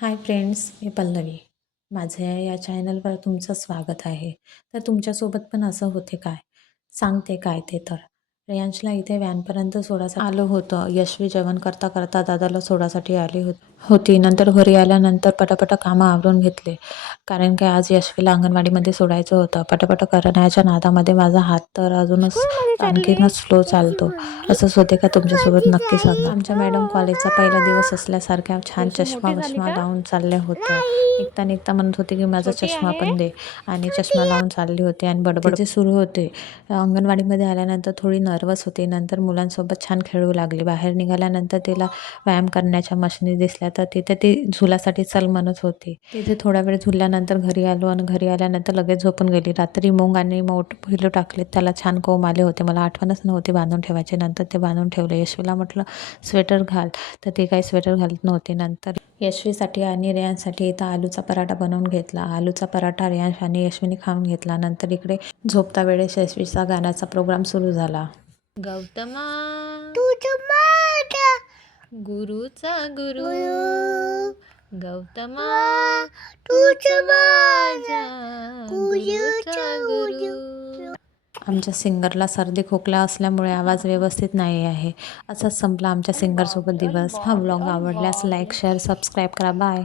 Hi friends, मी पल्लवी. माझ्या या चॅनलवर तुमचं स्वागत आहे. तर तुमच्यासोबत पण असं होते काय? सांगते काय ते तर. रेयांशला इथे व्हॅनपर्यंत सोडायसाठी आलं होतं. यशवी जेवण करता करता दादाला सोडासाठी आली होती. नंतर घरी आल्यानंतर पटापटा कामं आवरून घेतले. कारण की आज यशवीला अंगणवाडीमध्ये सोडायचं होतं. पटापट करण्याच्या नादामध्ये माझा हात तर अजूनच आणखीनच स्लो चालतो. असंच होते का तुमच्यासोबत? नक्की सांगा. आमच्या मॅडम कॉलेजचा पहिला दिवस असल्यासारख्या छान चष्मा वष्मा लावून चालल्या होत्या. निघता निघता म्हणत होते की माझा चष्मा पण दे, आणि चष्मा लावून चालली होती आणि बडबड जे सुरू होते. अंगणवाडीमध्ये आल्यानंतर थोडी नर्वस होती. नंतर मुलांसोबत छान खेळू लागली. बाहेर निघाल्यानंतर तिला व्यायाम करण्याच्या मशिनी दिसल्या, तर तिथे ती झुलासाठी चल म्हणत होती. तिथे थोडा वेळ झुलल्यानंतर घरी आलो आणि घरी आल्यानंतर लगेच झोपून गेली. रात्री मूग आणि मोठ पिलू टाकलेत, त्याला छान कोंब आले होते. मला आठवणच नव्हती बांधून ठेवायचे. नंतर ते बांधून ठेवले. यशवीला म्हटलं स्वेटर घाल, तर ती काही स्वेटर घालत नव्हती. नंतर यशवीसाठी आणि रेयांसाठी इथं आलूचा पराठा बनवून घेतला. आलूचा पराठा रेयांश आणि यशवीने खाऊन घेतला. नंतर इकडे झोपता वेळेस यशवीचा गाण्याचा प्रोग्राम सुरू झाला. गौतमा तुझं माझा गुरुचा गुरु गौतमा तुझं माझा गुरुचा गुरु. आमच्या सिंगरला सर्दी खोकला असल्यामुळे आवाज व्यवस्थित नाही आहे. असाच संपला आमच्या सिंगरसोबत दिवस. हा व्लॉग आवडल्यास लाईक शेअर सबस्क्राईब करा. बाय.